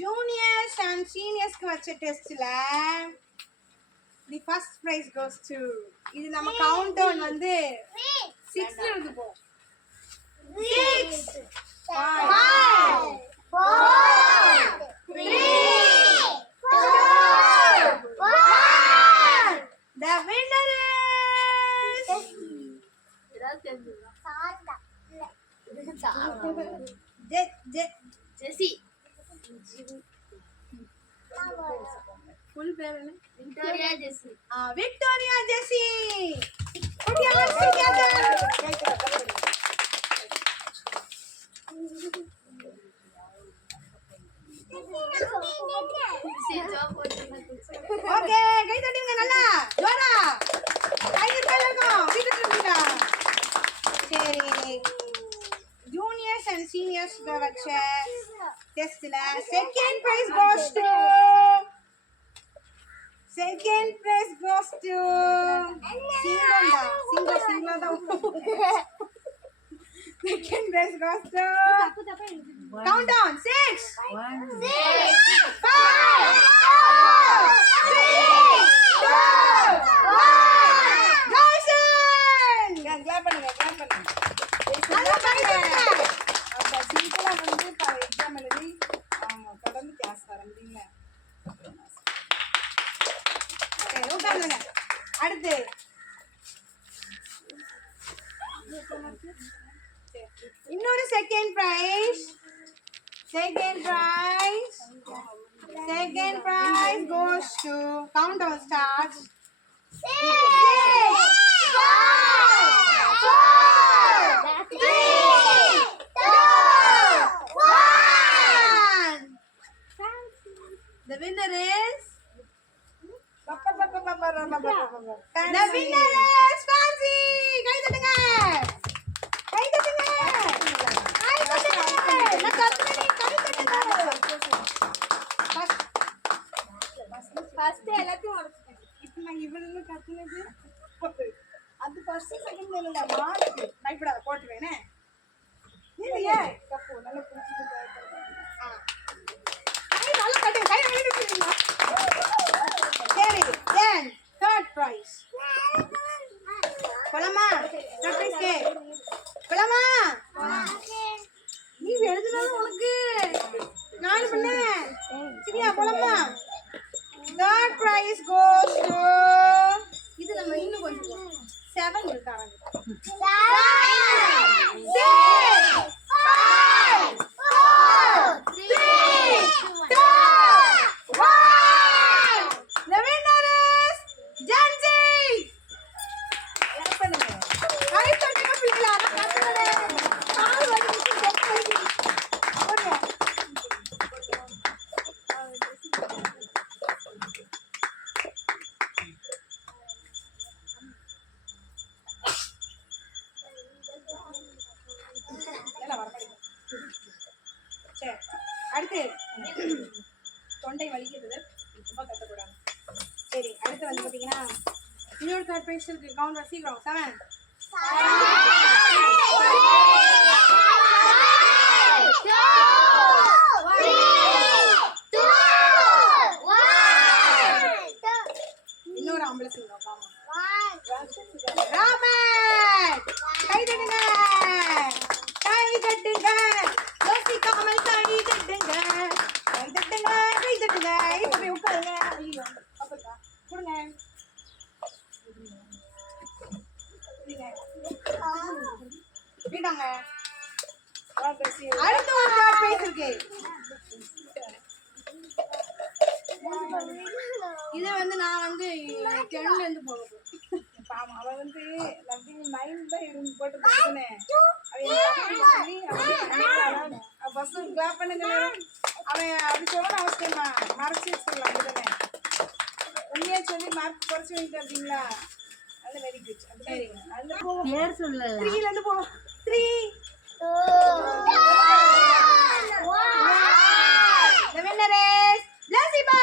ஜூனியர்ஸ் அண்ட் சீனியர்ஸ்க்கு வச்ச டெஸ்ட்ல the first prize goes to இது நம்ம கவுண்ட் டவுன் வந்து 6ல இருந்து போ 6 5 4 3 2 1 the winner is Jessie full பேர் என்ன? Victoria Jessie. Victoria Jessie. Put your hands together. Okay, கை தட்டுங்க நல்லா. ஜோரா. கை தட்டலாம். வீட்டுக்கு வந்துடா. சரி. Juniors and seniors வச்ச டெஸ்ட்ல second prize goes to Second prize goes to Singanda. Second prize goes to count down 6 1 5 clap பண்ணுங்க நல்லா பண்ணுங்க அப்ப சிம்பிளா வந்து எக்ஸாம் எழுதி தொடர்ந்து கிளாஸ் ஆரம்பிங்க அடுத்து இன்னொரு second prize goes to countdown starts 6 5 4 3 2 1 The winner is The winner is Fancy. கை தட்டுங்க. நான் கத்துனே கை தட்டுங்க. ஃபர்ஸ்ட் எல்லாத்தையும் உடைச்சிட்டேன். இப்போ நான் இவ்வளவு கத்துனது அது ஃபர்ஸ்ட் செகண்ட் இல்ல மார்க். பயப்படாத போட்டுவேனே. இல்லையே கப்பு நல்லா புடிச்சிட்டு கை நல்லா கட்டு கை வெளிய விட்டுருங்க. சரி then third prize போலாமா third prize கே போலாமா நீ எழுதுறது உனக்கு நான் பண்ணேன் சரியா போலாமா third prize goes to இது நம்ம இன்னும் கொஞ்சம் 7 இருக்காங்க 7 அடுத்து தொண்டை வலிக்குது ரொம்ப கத்தக்கூடாது சரி அடுத்து வந்து பாத்தீங்கன்னா இன்னொரு தேர்ட் பிரைஸ் இருக்கு கவுண்ட் சீக்கிரம் 7 இன்னொரு ஆம்பளை சிங்கம் ராமன் கை தட்டுங்க யோசிக்காமல் கை தட்டுங்க இப்ப போய் உட்காருங்க ஐயோ அப்பா கொடுங்க வீடாங்க அடுத்து ஒரு தேர்ட் பிரைஸ் இருக்கு இது வந்து நான் வந்து 10ல இருந்து போறேன் பாமா அவ வந்து லவ்விங் 9 தான் இருந்து போட்டு போனே அவ பஸ் கிளாப் பண்ணுங்க அவன் அப்படி சொல்லணும் அவசியமா மறைச்சு சொல்லலாம் அப்படிதானே உண்மையா சொல்லி மார்க் குறைச்சு வைக்கிட்டு அப்படிங்களா நல்ல வெரி குட் சரிங்க அந்த பேர் சொல்லல 3ல இருந்து போ 3 The winner is Blasiba.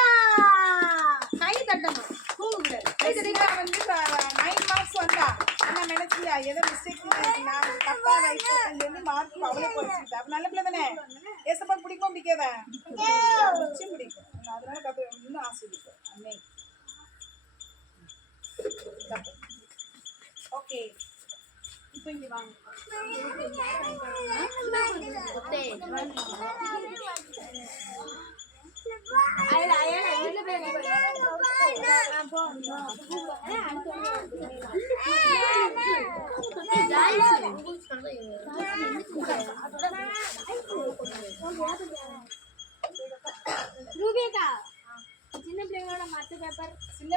கை தட்டணும் தூங்குங்க கை தட்டினா வந்து 9 மார்க்ஸ் வந்தா ஆனா நினைச்சியா ஏதோ மிஸ்டேக் நான் தப்பா ரைட் பண்ணி மார்க் அவ்வளவு குறைச்சிட்டா அப்ப நல்ல பிள்ளை தானே ஏசப்பா பிடிக்கும் பிடிக்காதா பிடிக்கும் அதனால கப்ப இன்னும் ஆசைப்படும் அம்மே ஓகே இப்போ இங்க வாங்க சோனியக்கா சின்ன பிள்ளைங்களோட மத்த பேப்பர் சின்ன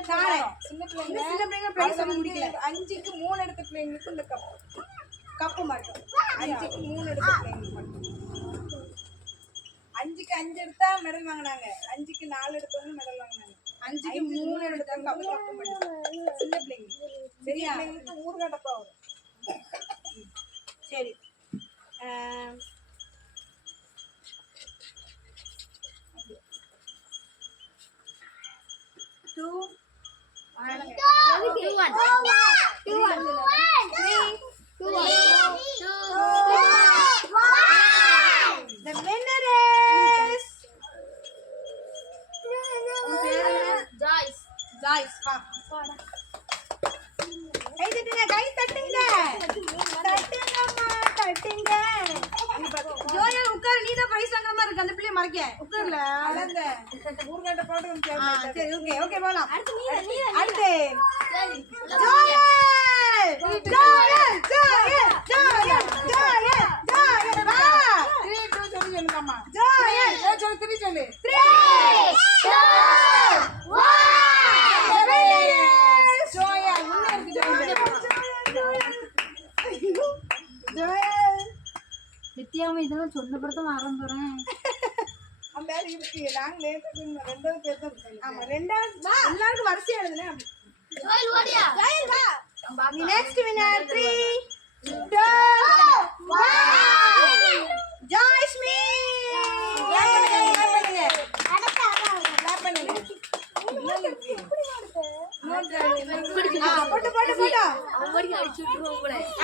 பிள்ளைங்க பிரைஸ் முடிக்கல 5க்கு 3 எடுத்த பிள்ளைங்களுக்கு இந்த கப்பு மட்டும் 5க்கு 3 எடுத்த பிள்ளைங்களுக்கு மட்டும் 5க்கு 5 எடுத்தா மெடல் வாங்கினாங்க 5க்கு 4 எடுத்தவங்க மெடல் வாங்கினாங்க 5க்கு 3 எடுத்தவங்க கப்பு மட்டும் சின்ன பிள்ளைங்க சரியா பிள்ளைங்களுக்கு ஊர்கா டப்பா வரும் சரி The winner is Joyce. வா. கை தட்டுங்க. தட்டுங்க. ஜோயா உட்காரு நீ தான் பிரைஸ் வாங்குற மாதிரி இருக்கு அந்த பிள்ளைய மறைக்க. உட்கார்ல. அலங்க. ஊர்காட்ட போட்டு வந்து சரி ஓகே போலாம். அடுத்து ஜோயா. வா. 3 2 சொல்லுங்கம்மா. ஜோயா சொல்லு 3 சொல்லு. 3 2 1 ஜோயா முன்ன ஜோயா வித்தியாம இதெல்லாம் சொன்னபடிதான் ஆரம்பிறேன் அம்மா இருக்கு நாங்க லேட்டா ரெண்டாவது பேர் தான் ஆமா ரெண்டாவது எல்லாருக்கும் வரிசையா எழுதுனேன் ஜோயல் ஓடியா ஜோயல் வா நீ நெக்ஸ்ட் வினர் 3 2 1 ஜாய்ஸ்மி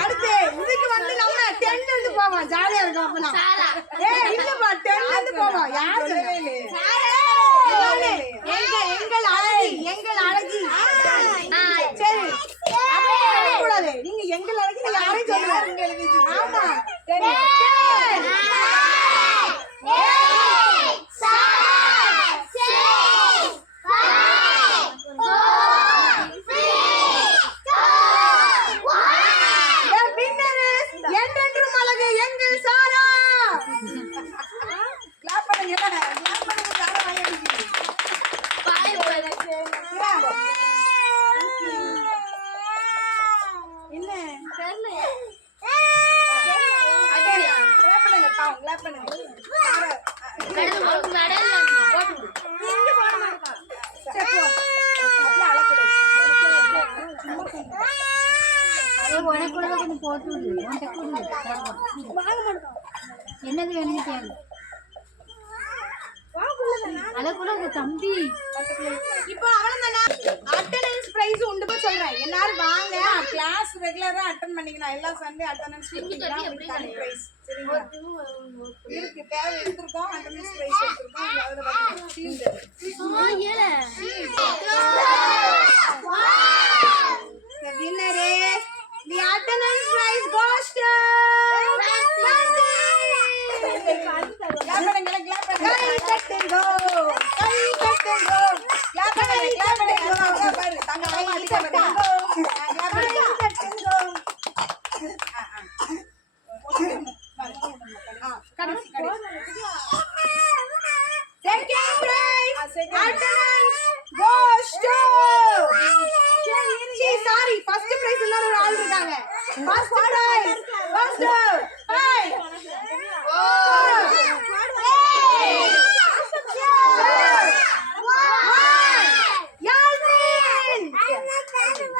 அடுத்து இதுக்கு வந்து நம்ம 10 இருந்து போவோம் ஜாலியா இருக்கும் அப்பலாம் ஏய் இல்லப்பா 10 இருந்து போவோம் யார் சொல்லவே எங்கள் அழகி சரி அப்படியே கூடாது நீங்க எங்கள் அழகி யாரையும் சொல்லுங்க ஆமா உனக்கு போட்டு என்னது வேணும்னு கேளு அதுக்குள்ள தம்பி இப்போ அவ்வளவுதானா அட்டெண்டன்ஸ் பிரைஸ் உண்டு போய் சொல்றேன் எல்லாரும் வாங்க கிளாஸ் ரெகுலரா அட்டெண்ட் பண்ணிக்கலாம் எல்லா சண்டே அட்டெண்டன்ஸ் பிரைஸ் சரிங்களா இருக்கு தேவை எடுத்துறோம் அட்டெண்டன்ஸ் பிரைஸ் எடுத்துறோம் அதுல வந்து shield the winner is the attendance prize goes to sorry first prize இன்னொரு ஆள் இருக்காங்க first prize first hey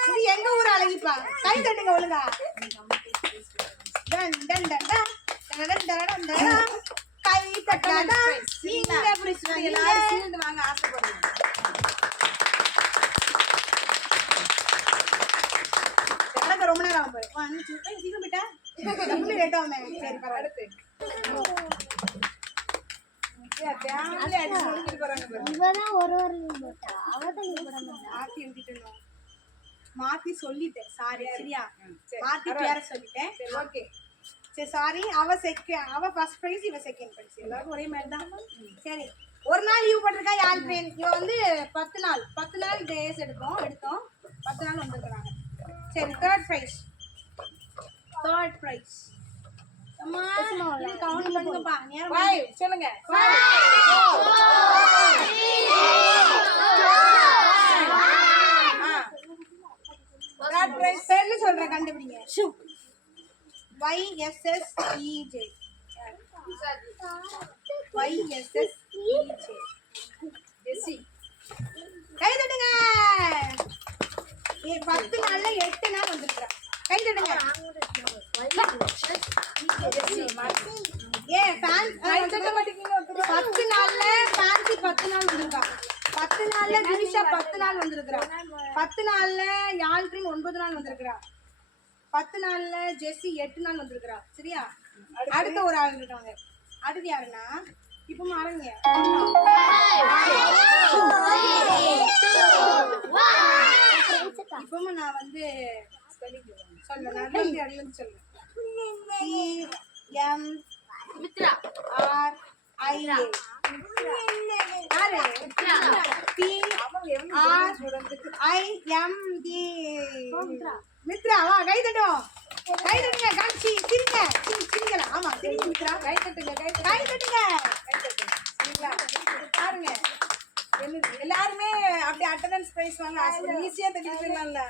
இது எங்க ஊர் அழகிப்பா கை தட்டுங்க ஒழுங்கா டன் டன் டன் டன் டன் டன் கை தட்டாதா நீங்க பிரைஸ் எல்லாரும் சீல்ட் வாங்க ஆசைப்படுறீங்க எனக்கு ரொம்ப நேரம் ஆகும் பாரு 1 2 3 சீக்கிரம் விட்டா டபுள் லேட் ஆகுமே சரி பாரு அடுத்து இவதான் ஒரு போட்டா அவதான் நீ போட மாட்டா மாத்தி எழுதிட்டேன் மாத்தி சொல்லிட்டேன் சாரி சரியா மாத்தி பேர சொல்லிட்டேன் ஓகே சரி சாரி அவ ஃபர்ஸ்ட் பிரைஸ் இவ செகண்ட் பிரைஸ் எல்லாரும் ஒரே மாதிரி தான் சரி ஒரு நாள் லீவ் போட்டிருக்கா யார் ட்ரெயின் இவ வந்து 10 நாள் டேஸ் எடுத்தோம் 10 நாள் வந்துருக்காங்க சரி தேர்ட் பிரைஸ் அம்மா சும்மா இது வரலாம். கவுண்ட் பண்ணுங்கப்பா நேரம் 5 சொல்லுங்க 5 தேர்ட் பிரைஸ் பேர்ல சொல்றேன் கண்டுபிடிங்க YSSEJ YSSEJ ஜெசி கை தட்டுங்க 10 நாள்ல 8 நாள் வந்திருக்கா கை தட்டுங்க ஏ ஃபேன் கை தட்ட மாட்டீங்க 10 நாள்ல ஃபேன்சி 10 நாள் வந்திருக்கா 10 நாள்ல திரிஷா 10 நாள் வந்திருக்கா 10 நாள்ல யாழ்ட்ரின் 9 நாள் வந்திருக்கா 10 நாள்ல ஜெசி 8 நாள் வந்திருக்கா சரியா அடுத்த ஒரு ஆள் இருக்காங்க அடுத்து யாருன்னா இப்போ மாறங்க இப்போ நான் வந்து சொல்றேன் நான் இடத்துல இருந்து சொல்றேன் மித்ரா RIA யாரு PRIMD மித்ரா வா கை தட்டும் கை தட்டுங்க காட்சி சிரிங்க சிரிக்கலாம் ஆமா சிரிங்க மித்ரா கை தட்டுங்க கை தட்டுங்க சரிங்களா பாருங்க எல்லாருமே அப்படியே அட்டெண்டன்ஸ் பிரைஸ் வாங்க ஈஸியா தட்டிட்டு போயிடலாம்ல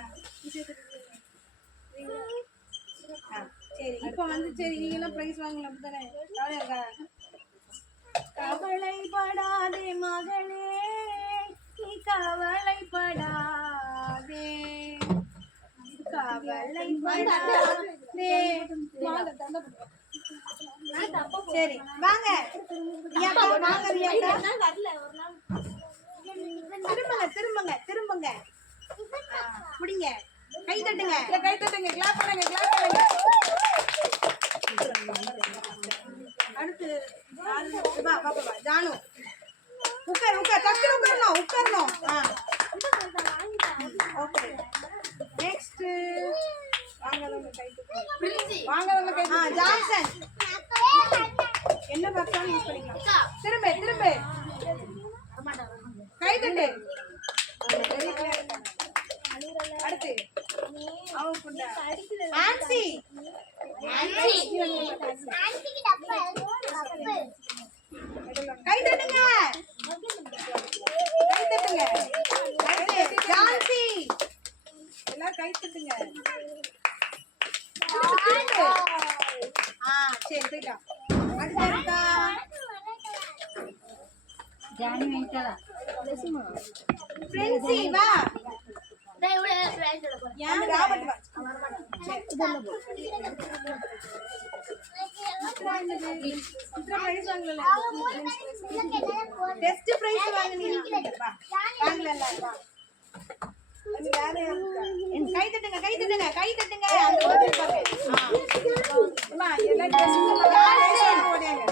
சரி இப்போ வந்து சரி நீங்களும் பிரைஸ் வாங்கலாம் அப்படித்தானே கவலை இருக்கா கவலைப்படாதே மகளே நீ கவலைப்படாதே சரி வாங்க வாங்க திரும்புங்க புடிங்க கை தட்டுங்க கிளாப் பண்ணுங்க அடுத்து ஜானு உட்கார் டக்குனு உட்காரணும் ஓகே நெக்ஸ்ட் வாங்கவங்க கை தட்டுங்க ஜான்சன் என்ன பாக்ஸாலும் யூஸ் பண்ணிக்கலாம் திரும்ப கை தட்டு அடுத்து ஆன்சி கை தட்டுங்க ஜான்சி எல்லாம் கை தட்டுங்க சரி போயிட்டா அடுத்து இருக்கா ஜானி வெயிட்டா ஃப்ரெண்ட்ஸி வா யார் ராபர்ட் வா டெஸ்ட் பிரைஸ் வாங்குனீங்க வா வாங்கல வா கை தட்டுங்க அந்த மாதிரி பாருங்க எல்லாம்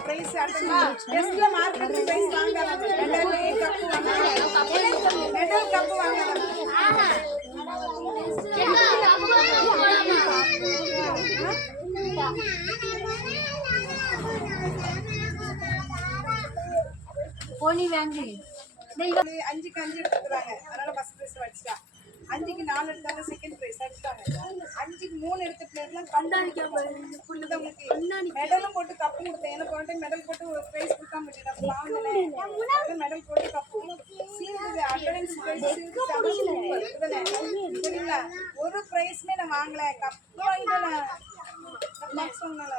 பிரைஸ் அடுத்தமா டெஸ்ட்ல மார்க் எடுத்து பிரைஸ் வாங்கலாம் மெடல் கப் வாங்கலாம் போனி வாங்கி 5க்கு 5 எடுத்துறாங்க அதனால ஃபர்ஸ்ட் பிரைஸ் அடிச்சிட்டா 5க்கு 4 எடுத்தாங்க செகண்ட் பிரைஸ் அடிச்சிட்டாங்க 5க்கு 3 எடுத்த பிளேயர்லாம் கண்டாடிக்க புரியுதா உங்களுக்கு மெடலும் போட்டு கப்பு கொடுத்தேன் எனக்கு ஒரு டைம் மெடல் போட்டு ஒரு பிரைஸ் கொடுக்காம விட்டுட்டா பாவங்களே மெடல் போட்டு cup shield attendance prize shield சரிங்களா ஒரு பிரைஸ்மே நான் வாங்கல கப்பு வாங்கிட்டேன் மார்க்ஸ் வாங்கல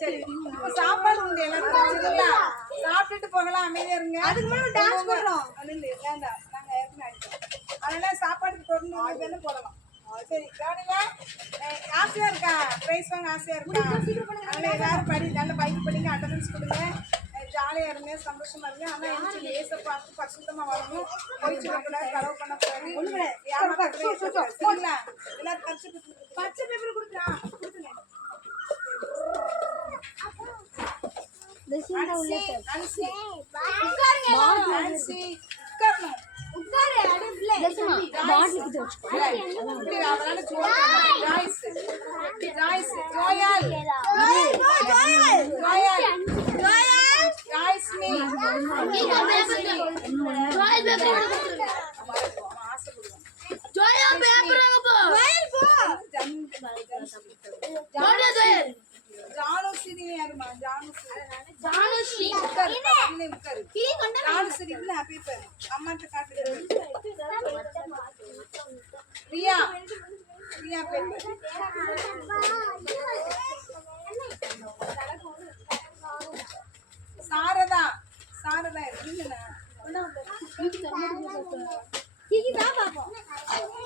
சரி இப்போ சாப்பாடு உண்டு எல்லாரும் சரிங்களா சாப்பிட்டுட்டு போகலாம் அமைதியா இருங்க அதுக்கு மேல டான்ஸ் போடுறோம் வேண்டாம் நாங்க ஏற்கனவே அடிச்சோம் அதனால சாப்பாடுக்கு தொடர்ந்து வேணும் போடலாம் சரி கவனிங்க ஆசையா இருக்கா பிரைஸ் வாங்க ஆசையா இருக்கா அதனால எல்லாரும் படி நல்ல பைக் படிங்க அட்டெண்டன்ஸ் கொடுங்க ஜாலியா இருங்க சந்தோஷமா இருங்க ஆனா எனக்கு ஏச பார்த்து பரிசுத்தமா வரணும் போய் சொல்லக்கூடாது கலவு பண்ணக்கூடாது யாரும் சரிங்களா எல்லாரும் பச்சை பேப்பர் கொடுக்குறான் கொடுத்துங்க பேப்பர் அம்மாட்ட காட்டு. ரியா ரியா பேப்பர். சாரதா சாரதா இல்லைண்ணா.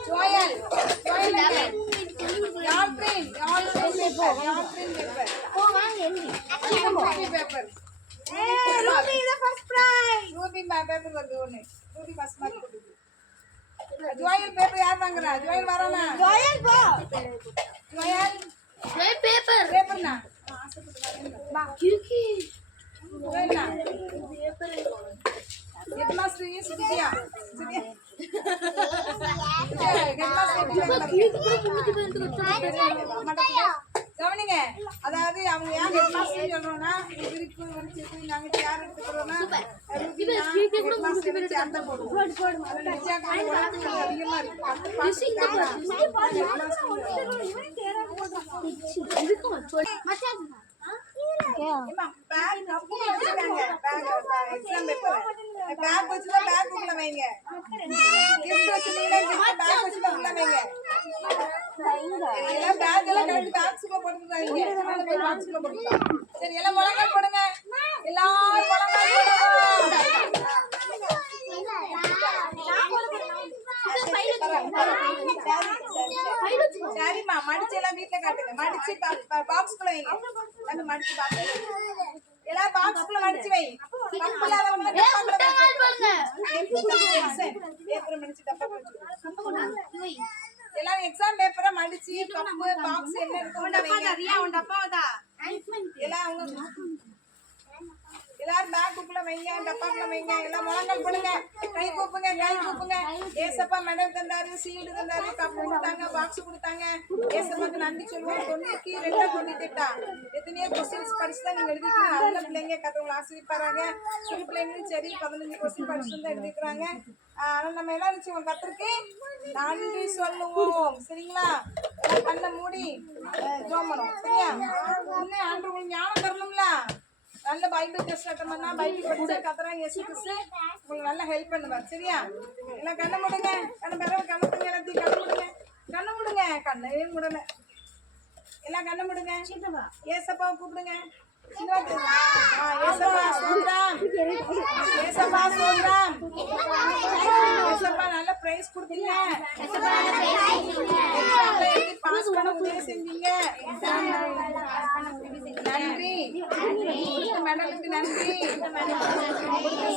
ஜோயல் ஜோயல் யாழ்ப்ரீன் யாழ்ப்ரீன் பேப்பர் யாழ்ப்ரீன் paper. Ruby paper. Ruby paper வருது ஒன்று. ரூபி ஃபர்ஸ்ட் மார்க் கொடுக்குது. ஜோயல் பேப்பர் யார் வாங்குறா? ஜோயல் வரானா? ஜோயல் போ. ஜோயல் பேப்பர் பேப்பர்னா ஆசைப்பட்டு ஜோயல்னா headmaster Sudhiya Sudhiya headmaster கவனிங்க. அதாவது அவங்க யார் ஹெட் மாஸ்டர் சொல்றோம்னா விரிப்பு வரிச்சு நாங்க யார் எடுத்துக்கிறோம்னா ஹெட் மாஸ்டர் வச்சு அர்த்தம் போடுவோம். அதிகமா இருக்கு. பேக் வச்சுதான் பேக் உள்ள வைங்க. கிஃப்ட் வச்சுட்டீங்கன்னா கிஃப்ட் பேக் வச்சுதான் உள்ள வைங்க. எல்லாம் பேக் எல்லாம் கரெக்ட் பாக்ஸ்ல போட்டுறாங்க. அதனால போய் பாக்ஸ்ல போட்டுறோம். சரி எல்லாம் முழங்கால் போடுங்க. எல்லாரும் முழங்கால் போடுங்க. சரிம்மா மடிச்சு எல்லாம் வீட்டுல காட்டுங்க. மடிச்சு பாக்ஸ்குள்ள வைங்க. எல்லாமே மடிச்சு பாக்ஸ் எல்லாம் பாக்ஸ்குள்ள மடிச்சு வை. கப்பு இல்லாதவங்க பேப்பர் மடிச்சு டப்பா போட்டு எல்லாரும் எக்ஸாம் பேப்பரை மடிச்சு கப்பு பாக்ஸ் என்ன இருக்கு எல்லாரும் பேக்குக்குள்ள வைங்க, டப்பாக்குள்ள வைங்க. எல்லாம் முழங்கால் போடுங்க. கை கூப்புங்க கை கூப்புங்க. ஏசப்பா மெடல் தந்தாரு, சீல்டு தந்தாரு, கப்பு கொடுத்தாங்க, பாக்ஸ் கொடுத்தாங்க. ஏசப்பாக்கு நன்றி சொல்லுவோம். 92 98 எத்தனையோ கொஸ்டின்ஸ் படிச்சு தான் நீங்க எழுதிருக்கீங்க. நல்ல பிள்ளைங்க கத்தவங்களை ஆசிரியப்பாராங்க. சிறு பிள்ளைங்களும் சரி 15 கொஸ்டின் படிச்சுட்டு தான் எழுதிக்கிறாங்க. ஆனால் நம்ம எல்லாம் இருந்துச்சு கத்திருக்கு நன்றி சொல்லுவோம். சரிங்களா? கண்ணை மூடி ஜோம் பண்ணுவோம். சரியா? இன்னும் ஆண்டு உங்களுக்கு ஞானம் தரணும்ல. நல்ல பைபிள் டெஸ்ட் அட்டன் பண்ணா பைபிள் படிச்சா கத்துறாங்க. இயேசு கிறிஸ்து உங்களுக்கு நல்லா ஹெல்ப் பண்ணுவார். சரியா? எல்லாம் கண்ணை மூடுங்க. கண்ணு பிறகு கண்ணு மூடுங்க. எல்லாத்தையும் கண்ணு மூடுங்க. கண்ணு மூடுங்க. கண்ணே மூடல. எல்லாம் கண்ணு மூடுங்க. ஏசப்பாவை கூப்பிடுங்க. ஏசப்பா ஸ்தோத்திரம். ஏசப்பா ஸ்தோத்திரம். ஏசப்பா நல்ல பிரைஸ் கொடுத்தீங்க. எக்ஸாம்ல எழுதி பாஸ் பண்ண உதவி செஞ்சீங்க. நன்றி. மெடலுக்கு நன்றி.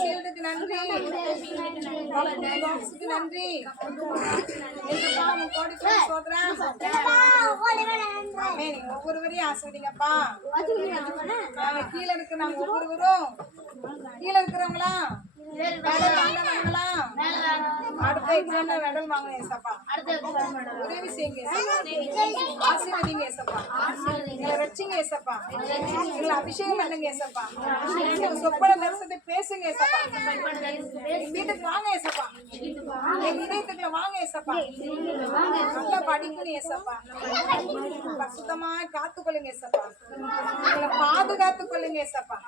சீல்டுக்கு நன்றி. பாக்ஸுக்கு நன்றி. ஏசப்பா உங்க கோடிக்கு ஸ்தோத்திரம். ஆமென். ஒவ்வொருவரையும் ஆசீர்வதிங்கப்பா. கீழே இருக்கு நாங்க ஒவ்வொருவரும் கீழே இருக்கிறவங்களா மெடல் வாங்கினவங்களா அடுத்த எக்ஸாம்ல மெடல் வாங்கணும். ஏசப்பா உதவி செய்யுங்க. ஆசீர்வதிங்க ஏசப்பா. எங்களை வச்சுங்க ஏசப்பா. எங்களை அபிஷேகம் பண்ணுங்க ஏசப்பா. சொப்பன தரிசனத்தை பேசுங்க ஏசப்பா. எங்க வீட்டுக்கு வாங்க ஏசப்பா. எங்க இதயத்துக்குள்ள வாங்க ஏசப்பா. நல்லா படிக்கணும் ஏசப்பா. சுத்தமா காத்துக்கொள்ளுங்க ஏசப்பா. எங்களை பாதுகாத்துக் கொள்ளுங்க ஏசப்பா.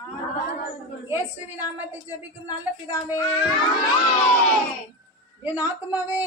இயேசுவின் நாமத்தை ஜெபிக்கும் நல்ல பிதாவே. என் ஆத்மாவே